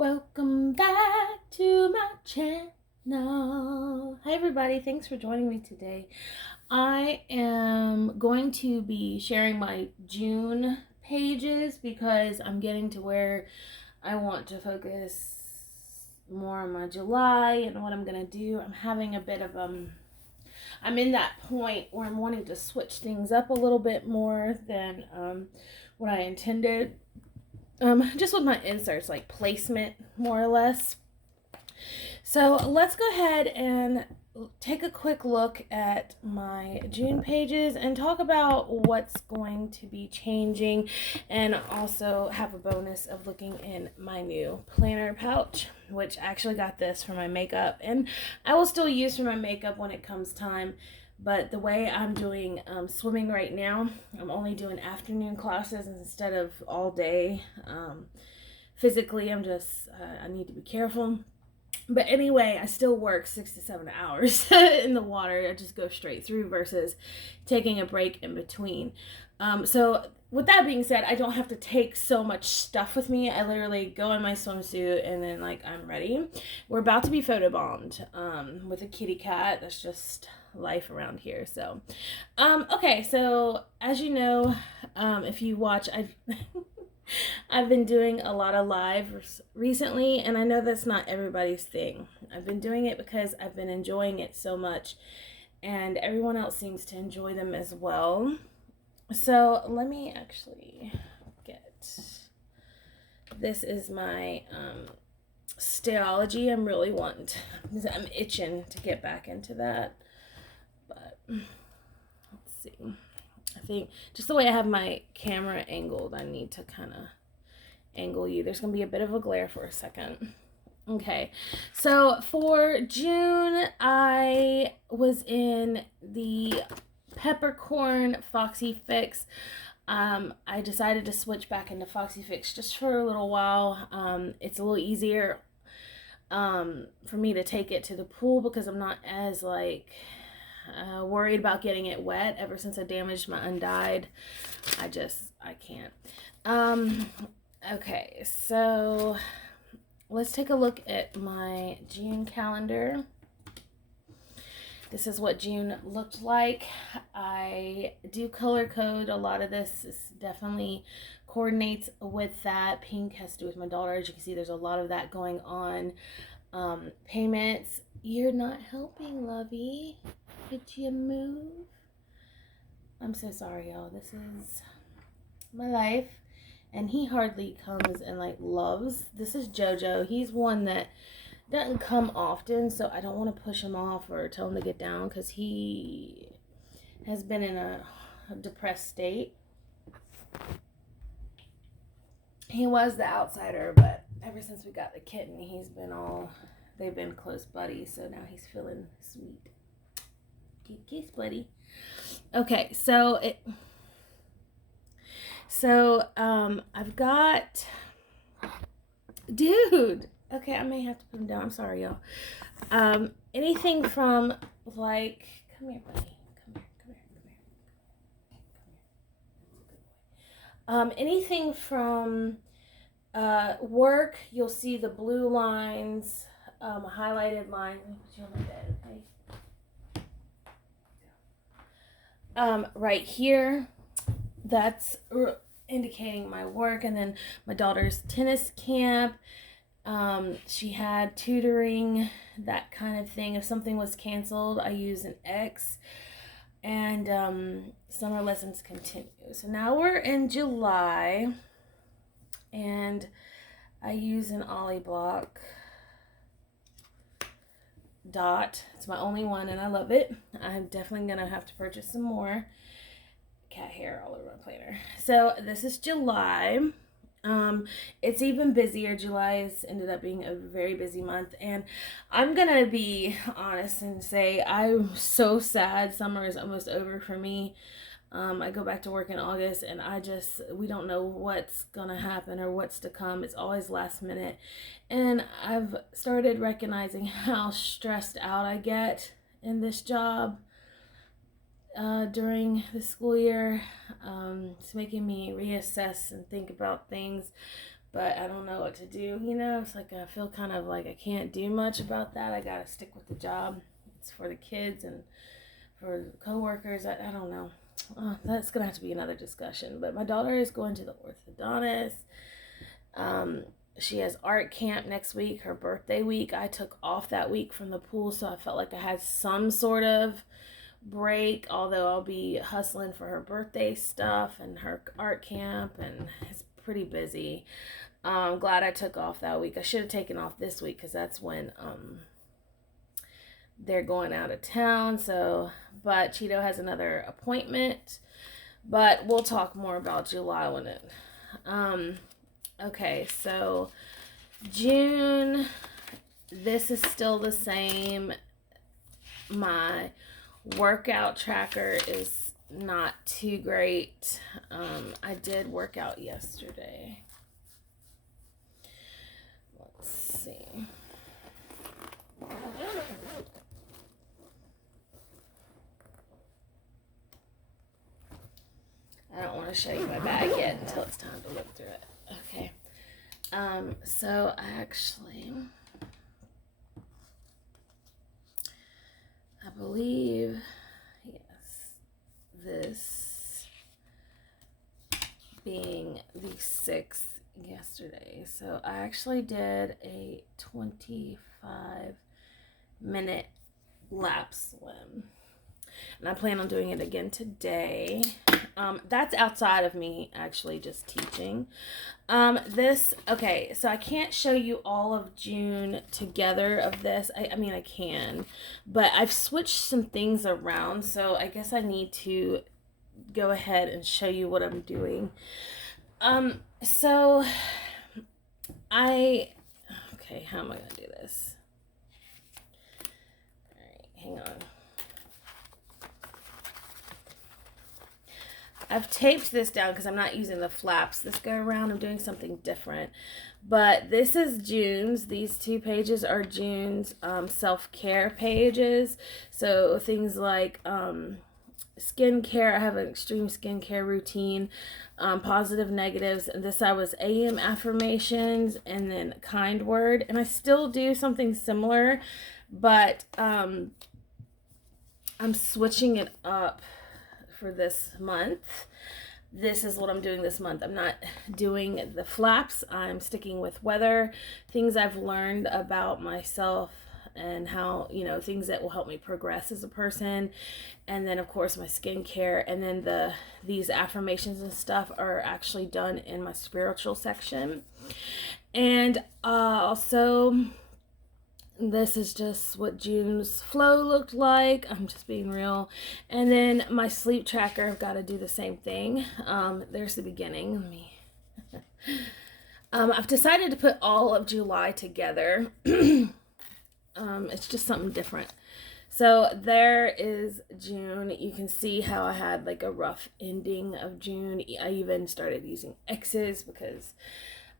Welcome back to my channel. Hi everybody, thanks for joining me today. I am going to be sharing my June pages because I'm getting to where I want to focus more on my July and what I'm gonna do. I'm having a bit of I'm in that point where I'm wanting to switch things up a little bit more than what I intended. Just with my inserts, like placement, more or less. So let's go ahead and take a quick look at my June pages and talk about what's going to be changing, and also have a bonus of looking in my new planner pouch, which I actually got this for my makeup, and I will still use for my makeup when it comes time. But the way I'm doing swimming right now, I'm only doing afternoon classes instead of all day. Physically, I need to be careful. But anyway, I still work 6 to 7 hours in the water. I just go straight through versus taking a break in between. So with that being said, I don't have to take so much stuff with me. I literally go in my swimsuit and then I'm ready. We're about to be photobombed with a kitty cat. That's just life around here. So okay, so as you know, if you watch, I've been doing a lot of lives recently, and I know that's not everybody's thing. I've been doing it because I've been enjoying it so much, and everyone else seems to enjoy them as well. So let me actually this is my Stayology. I'm itching to get back into that. But let's see. I think just the way I have my camera angled, I need to kind of angle you. There's going to be a bit of a glare for a second. Okay, so for June, I was in the Peppercorn FOXY Fix. I decided to switch back into FOXY Fix just for a little while. It's a little easier for me to take it to the pool because I'm not as worried about getting it wet. Ever since I damaged my undyed, I can't. Okay, so let's take a look at my June calendar. This is what June looked like. I do color code. A lot of this definitely coordinates with that. Pink has to do with my daughter. As you can see, there's a lot of that going on. Payments. You're not helping, lovey. Could you move? I'm so sorry, y'all. This is my life. And he hardly comes and loves. This is JoJo. He's one that doesn't come often, so I don't want to push him off or tell him to get down because he has been in a depressed state. He was the outsider, but ever since we got the kitten, they've been close buddies, so now he's feeling sweet. Kiss, buddy. Okay, I've got, dude. Okay, I may have to put him down. I'm sorry, y'all. Anything from come here, buddy. Come here. Anything from work, you'll see the blue lines, highlighted lines. Let me put you on my bed, okay? Right here, that's indicating my work, and then my daughter's tennis camp. She had tutoring, that kind of thing. If something was canceled, I use an X, and summer lessons continue. So now we're in July, and I use an Oli Block dot. It's my only one, and I love it. I'm definitely gonna have to purchase some more. Cat hair all over my planner. So this is July. It's even busier. July has ended up being a very busy month, and I'm gonna be honest and say I'm so sad summer is almost over for me. I go back to work in August, and we don't know what's gonna happen or what's to come. It's always last minute, and I've started recognizing how stressed out I get in this job during the school year. It's making me reassess and think about things. but I don't know what to do, you know. It's like I feel kind of like I can't do much about that. I gotta stick with the job. It's for the kids and for coworkers. I don't know. That's gonna have to be another discussion. But my daughter is going to the orthodontist. She has art camp next week, her birthday week. I took off that week from the pool, so I felt like I had some sort of break, although I'll be hustling for her birthday stuff and her art camp, and it's pretty busy. I'm glad I took off that week. I should have taken off this week because that's when they're going out of town. So, but Cheeto has another appointment, but we'll talk more about July when it okay, so June, this is still the same. My workout tracker is not too great. I did work out yesterday. Let's see. I don't want to show you my bag yet until it's time to look through it. Okay. So I believe, yes, this being the 6th yesterday. So I actually did a 25-minute lap swim. And I plan on doing it again today. That's outside of me actually just teaching. Okay, so I can't show you all of June together of this. I mean, I can, but I've switched some things around, so I guess I need to go ahead and show you what I'm doing. So okay, how am I going to do this? All right, hang on. I've taped this down because I'm not using the flaps this go around. I'm doing something different. But this is June's. These 2 pages are June's self-care pages. So things like skincare. I have an extreme skincare routine. Positive, negatives. And this I was AM affirmations and then kind word. And I still do something similar. But I'm switching it up for this month. This is what I'm doing this month. I'm not doing the flaps. I'm sticking with weather, things I've learned about myself and how, you know, things that will help me progress as a person. And then of course my skincare, and then these affirmations and stuff are actually done in my spiritual section. And also this is just what June's flow looked like. I'm just being real. And then my sleep tracker, I've got to do the same thing. There's the beginning. Let me. I've decided to put all of July together. It's just something different. So there is June. You can see how I had like a rough ending of June. I even started using X's because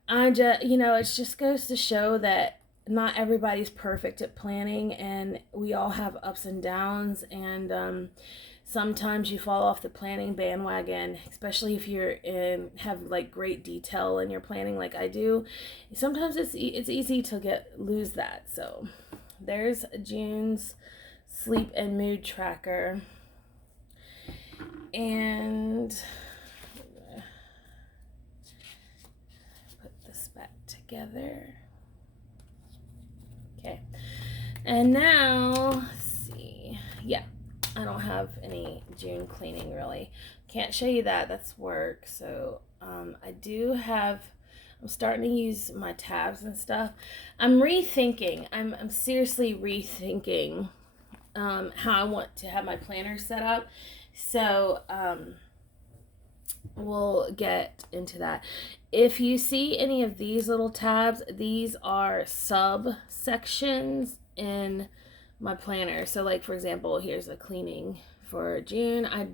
I just, you know, it just goes to show that not everybody's perfect at planning, and we all have ups and downs, and sometimes you fall off the planning bandwagon, especially if you're have like great detail in your planning like I do. Sometimes it's easy to lose that. So there's June's sleep and mood tracker, and put this back together. Okay, and now, let's see, yeah, I don't have any June cleaning really. Can't show you that, that's work. So I do have, I'm starting to use my tabs and stuff. I'm rethinking, I'm seriously rethinking how I want to have my planner set up. So we'll get into that. If you see any of these little tabs, these are subsections in my planner. So like, for example, here's a cleaning for June. I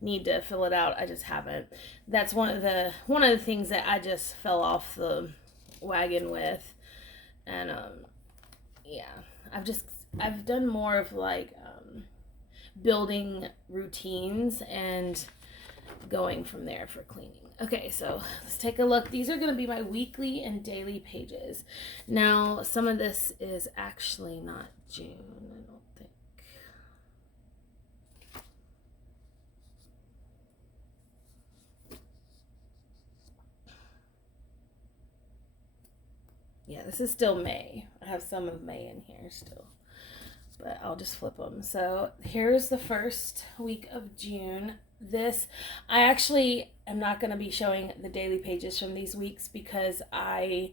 need to fill it out. I just haven't. That's one of the things that I just fell off the wagon with. And yeah, I've done more of like building routines and going from there for cleaning. Okay, so let's take a look. These are going to be my weekly and daily pages. Now, some of this is actually not June, I don't think. Yeah, this is still May. I have some of May in here still, but I'll just flip them. So here's the first week of June. I actually am not going to be showing the daily pages from these weeks because I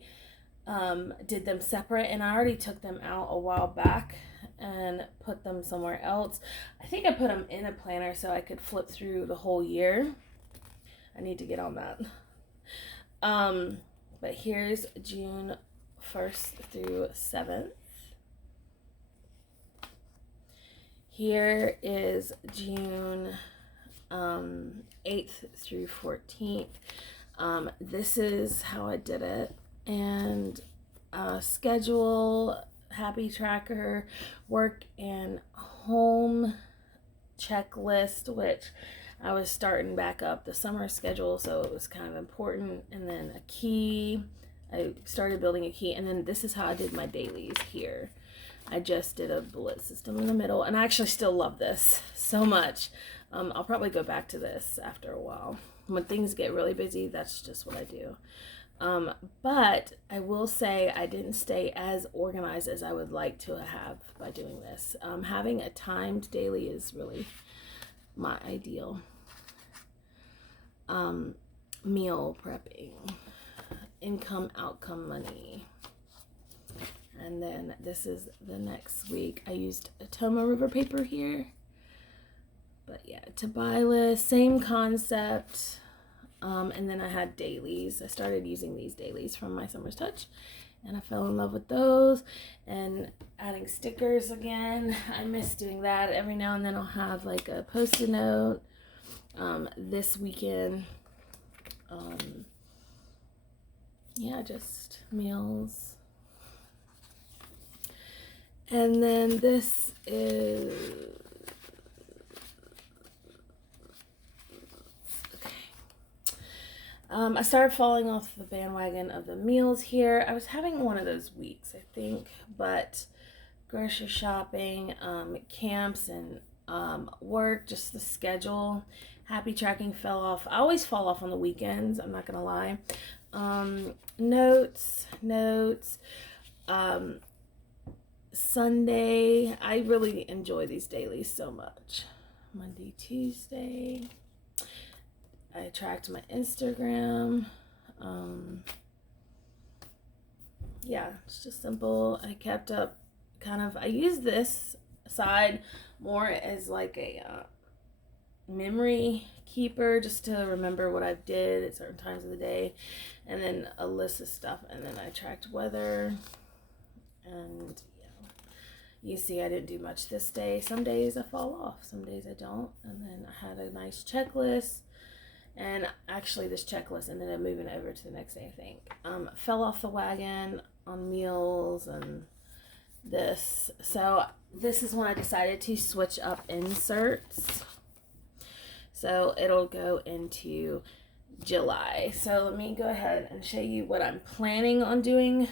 did them separate, and I already took them out a while back and put them somewhere else. I think I put them in a planner so I could flip through the whole year. I need to get on that. But here's June 1st through 7th. Here is June 8th through 14th. This is how I did it. And schedule, happy tracker, work and home checklist, which I was starting back up the summer schedule, so it was kind of important. And then a key. I started building a key, and then this is how I did my dailies here. I just did a bullet system in the middle, and I actually still love this so much. I'll probably go back to this after a while. When things get really busy, that's just what I do. But I will say I didn't stay as organized as I would like to have by doing this. Having a timed daily is really my ideal. Meal prepping, income, outcome, money. And then this is the next week. I used a Toma River paper here. But yeah, to buy list, same concept. And then I had dailies. I started using these dailies from My Summer's Touch, and I fell in love with those. And adding stickers again. I miss doing that. Every now and then I'll have like a post-it note. This weekend, yeah, just meals. And then this is, I started falling off the bandwagon of the meals here. I was having one of those weeks, I think, but grocery shopping, camps, and work, just the schedule. Happy tracking fell off. I always fall off on the weekends, I'm not gonna lie. Notes. Sunday, I really enjoy these dailies so much. Monday, Tuesday. I tracked my Instagram. Yeah, it's just simple. I kept up I use this side more as like a memory keeper, just to remember what I did at certain times of the day, and then a list of stuff. And then I tracked weather, and you see I didn't do much this day. Some days I fall off, some days I don't. And then I had a nice checklist. And actually this checklist ended up moving over to the next day, I think. Fell off the wagon on meals and this. So this is when I decided to switch up inserts. So it'll go into July. So let me go ahead and show you what I'm planning on doing.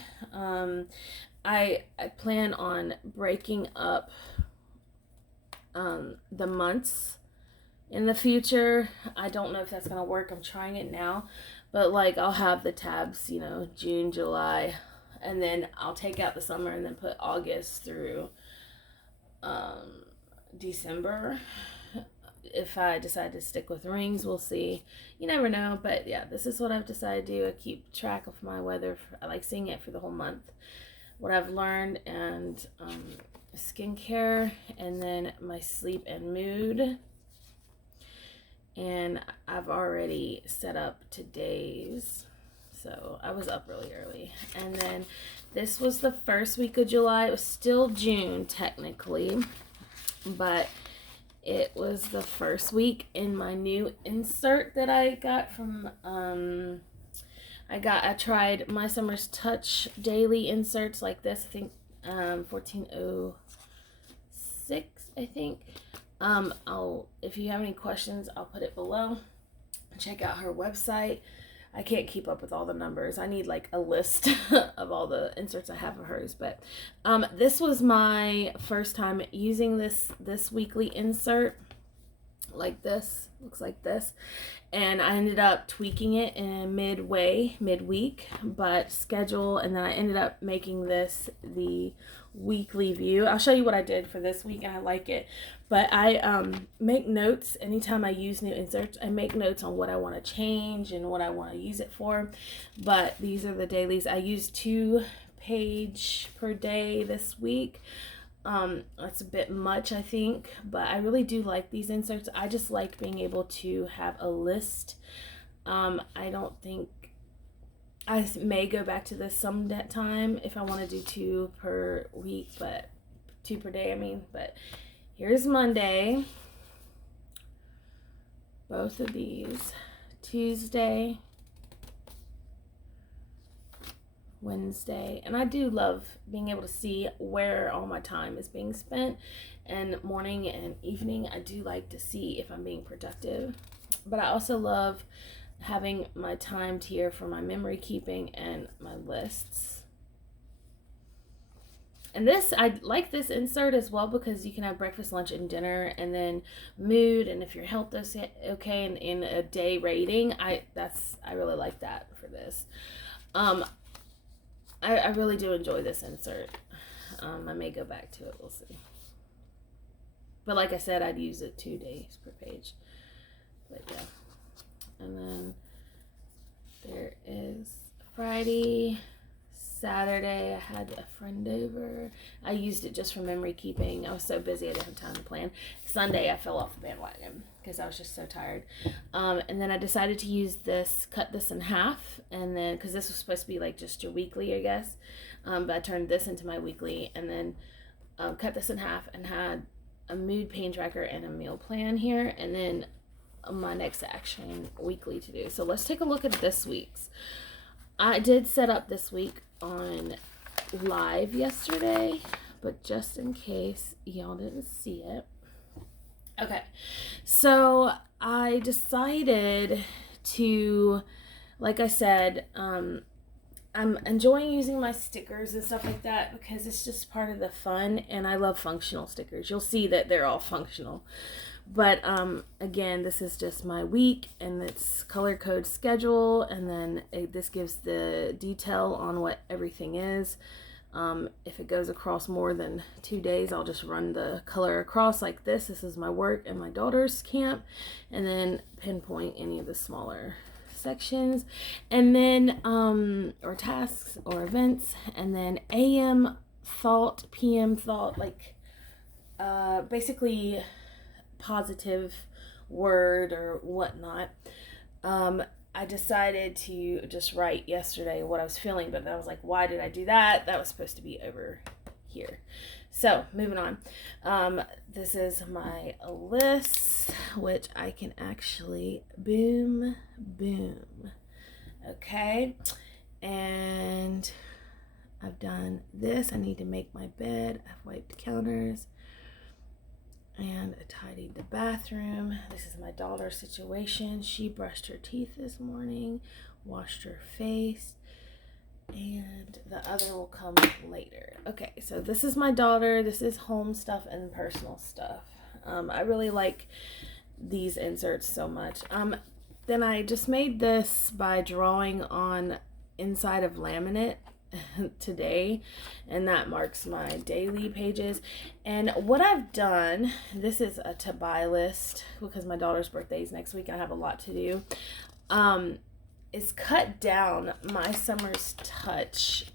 I plan on breaking up the months in the future. I don't know if that's gonna work. I'm trying it now, but like I'll have the tabs, June, July, and then I'll take out the summer and then put August through December. If I decide to stick with rings, we'll see. You never know, but yeah, this is what I've decided to do. I keep track of my weather. I like seeing it for the whole month, what I've learned, and skincare, and then my sleep and mood. And I've already set up today's, so I was up really early. And then this was the first week of July. It was still June technically, but it was the first week in my new insert that I got from I tried My Summer's Touch daily inserts like this. I think 1406, I think. If you have any questions, I'll put it below. check out her website. I can't keep up with all the numbers. I need like a list of all the inserts I have of hers. But this was my first time using this weekly insert. Like this, looks like this, and I ended up tweaking it in midweek, but schedule, and then I ended up making this the weekly view. I'll show you what I did for this week, and I like it. But I make notes anytime I use new inserts. I make notes on what I want to change and what I want to use it for. But these are the dailies. I used 2 page per day this week. That's a bit much, I think, but I really do like these inserts. I just like being able to have a list. I don't think I may go back to this some time if I want to do 2 per week, but 2 per day, I mean. But here's Monday, both of these, Tuesday, Wednesday, and I do love being able to see where all my time is being spent, and morning and evening I do like to see if I'm being productive. But I also love having my timed here for my memory keeping and my lists. And this, I like this insert as well because you can have breakfast, lunch, and dinner, and then mood, and if your health is okay, and in a day rating. I really like that for this. I really do enjoy this insert. I may go back to it. We'll see. But like I said, I'd use it 2 days per page. But yeah. And then there is Friday, Saturday. I had a friend over. I used it just for memory keeping. I was so busy I didn't have time to plan. Sunday, I fell off the bandwagon because I was just so tired. And then I decided to use this, cut this in half, and then, because this was supposed to be like just your weekly, I guess. But I turned this into my weekly, and then cut this in half and had a mood pain tracker and a meal plan here, and then my next action weekly to do. So let's take a look at this week's. I did set up this week on live yesterday, but just in case y'all didn't see it. Okay, so I decided to, like I said, I'm enjoying using my stickers and stuff like that because it's just part of the fun, and I love functional stickers. You'll see that they're all functional. But again, this is just my week, and it's color code schedule, and then this gives the detail on what everything is. If it goes across more than 2 days, I'll just run the color across like this. This is my work and my daughter's camp, and then pinpoint any of the smaller sections, and then or tasks or events, and then AM thought, PM thought, like basically positive word or whatnot. I decided to just write yesterday what I was feeling, but then I was like, why did I do that? That was supposed to be over here. So moving on. This is my list, which I can actually boom. Okay. And I've done this. I need to make my bed. I've wiped counters. And I tidied the bathroom. This is my daughter's situation. She brushed her teeth this morning, washed her face, and the other will come later. Okay, so this is my daughter. This is home stuff and personal stuff. I really like these inserts so much. Then I just made this by drawing on inside of laminate today, and that marks my daily pages. And what I've done, this is a to buy list because my daughter's birthday is next week and I have a lot to do, is cut down my Summer's Touch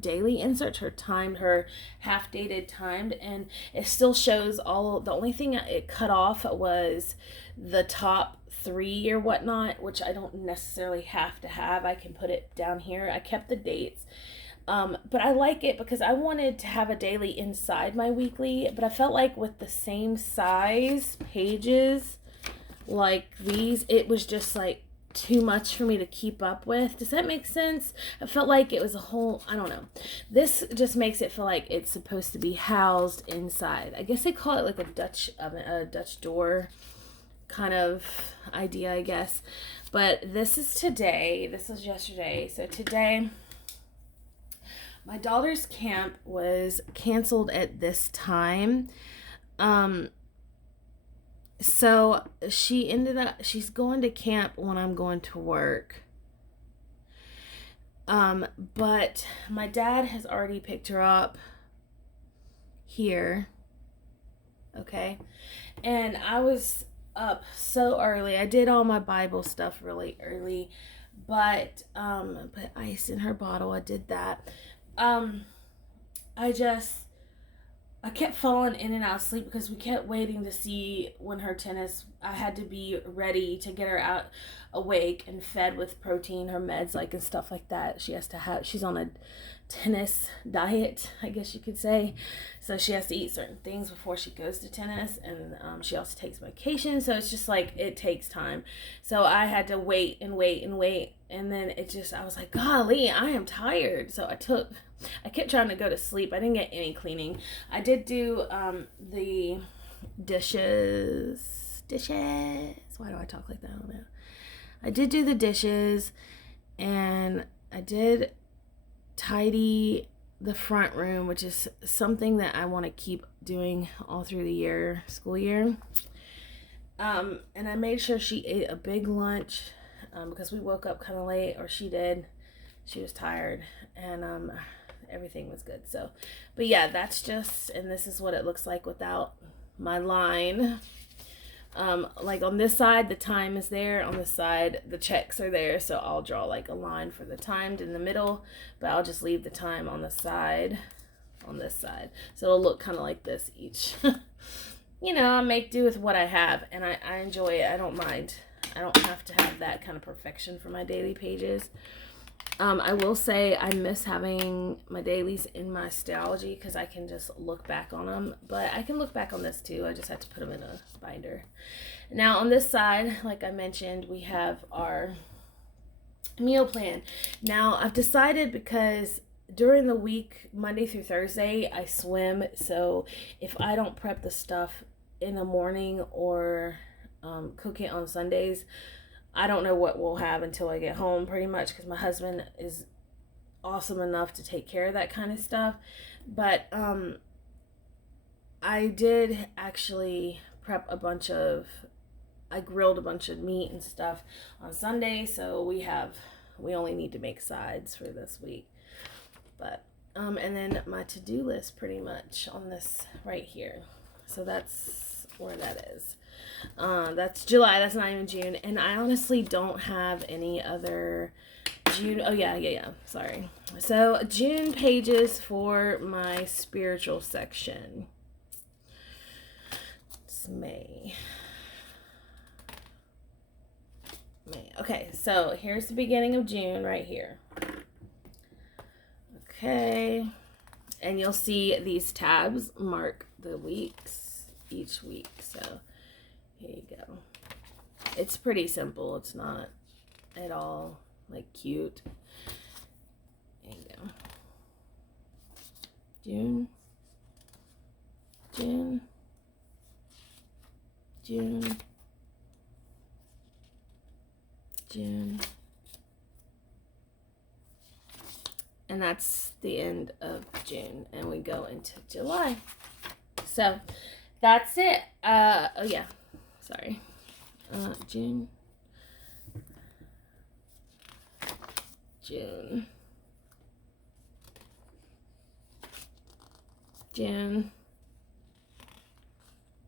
daily inserts, her half dated timed, and it still shows all. The only thing it cut off was the top 3 or whatnot, which I don't necessarily have to have. I can put it down here. I kept the dates, but I like it because I wanted to have a daily inside my weekly, but I felt like with the same size pages like these, it was just like too much for me to keep up with. Does that make sense? I felt like it was a whole, I don't know. This just makes it feel like it's supposed to be housed inside. I guess they call it like a Dutch oven, a Dutch door kind of idea, I guess. But this is today. This was yesterday. So today, my daughter's camp was canceled at this time. So she's going to camp when I'm going to work. But my dad has already picked her up here. Okay. And I was up so early. I did all my Bible stuff really early, but put ice in her bottle. I did that. I kept falling in and out of sleep because we kept waiting to see when her tennis, I had to be ready to get her out awake and fed with protein, her meds, like, and stuff like that. She's on a tennis diet, I guess you could say. So she has to eat certain things before she goes to tennis, and she also takes medication. So it's just like, it takes time. So I had to wait and wait and wait. And then I was like, golly, I am tired. So I kept trying to go to sleep. I didn't get any cleaning. I did do the dishes. Why do I talk like that? I don't know. I did do the dishes, and I did tidy the front room, which is something that I want to keep doing all through the school year. And I made sure she ate a big lunch because we woke up kind of late, or she did. She was tired, and everything was good. So, but yeah, and this is what it looks like without my line. Like on this side, the time is there. On this side, the checks are there. So I'll draw like a line for the timed in the middle, but I'll just leave the time on the side, on this side. So it'll look kind of like this each. I make do with what I have, and I enjoy it. I don't mind. I don't have to have that kind of perfection for my daily pages. I will say I miss having my dailies in my Styleology because I can just look back on them. But I can look back on this too. I just have to put them in a binder. Now on this side, like I mentioned, we have our meal plan. Now I've decided, because during the week, Monday through Thursday, I swim. So if I don't prep the stuff in the morning or cook it on Sundays, I don't know what we'll have until I get home, pretty much, because my husband is awesome enough to take care of that kind of stuff. But I did actually prep I grilled a bunch of meat and stuff on Sunday, so we only need to make sides for this week. But and then my to-do list pretty much on this right here. So that's where that is. That's July. That's not even June. And I honestly don't have any other June. Oh, yeah. Sorry. So June pages for my spiritual section. It's May. Okay, so here's the beginning of June right here. Okay. And you'll see these tabs mark the weeks each week. So here you go. It's pretty simple. It's not at all like cute. There you go. June. And that's the end of June, and we go into July. So that's it. Oh yeah. Sorry. June.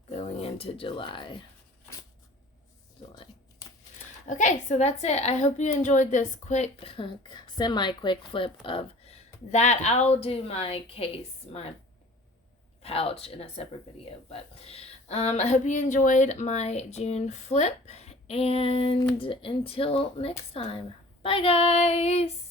Going into July. Okay, so that's it. I hope you enjoyed this quick, semi-quick flip of that. I'll do my pouch in a separate video, but I hope you enjoyed my June flip, and until next time, bye guys.